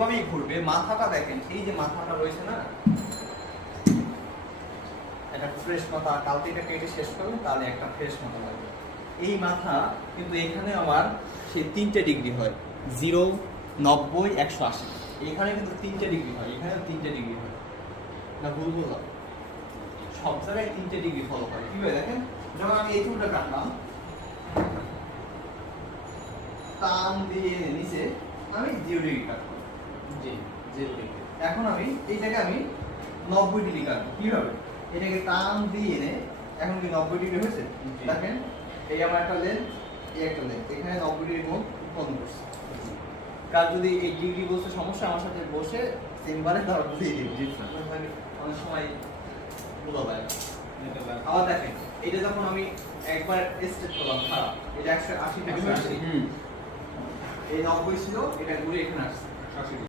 এভাবেই ঘুরবে। মাথাটা দেখেন, এই যে মাথাটা রয়েছে না, একটা ফ্রেশ মাথা, কালকে এটা কেটে শেষ করবে তাহলে একটা ফ্রেশ মাথা লাগবে। এই মাথা কিন্তু এখানে আমার সেই 3টে ডিগ্রি হয়, 0, 90, 180। এখানে কিন্তু 3টে ডিগ্রি হয়, এখানেও 3টে ডিগ্রি হয় না, ভুল বললাম? সব জায়গায় 3টে ডিগ্রি ফলো করে। কিভাবে দেখেন, যখন আমি এই চুলটা কাটলাম, টান দিয়ে এনে নিচে আমি 0 ডিগ্রি কাটবো। জি, 0 ডিগ্রি। এখন আমি এইটাকে আমি 90 ডিগ্রি কাটবো। কিভাবে? এটাকে টান দিয়ে এনে, এখন কি 90 ডিগ্রি হয়েছে? দেখেন, এই আমার একটা লেন্থ, এই একটা লেন্থ, এখানে 90 ডিগ্রি কোণ উৎপন্ন করছে। কার যদি এই ডিগ্রি বলতে সমস্যা, আমার সাথে বসে চেম্বারে তারা বুঝিয়ে দিবে। অনেক সময় বোঝা যায় না। আবার দেখেন, এটা যখন আমি একবার স্টেট করলাম খারাপ, এটা 180 ডিগ্রি, এই 90 ছিল, এটা ঘুরে এখানে আসছে 80 ডিগ্রি।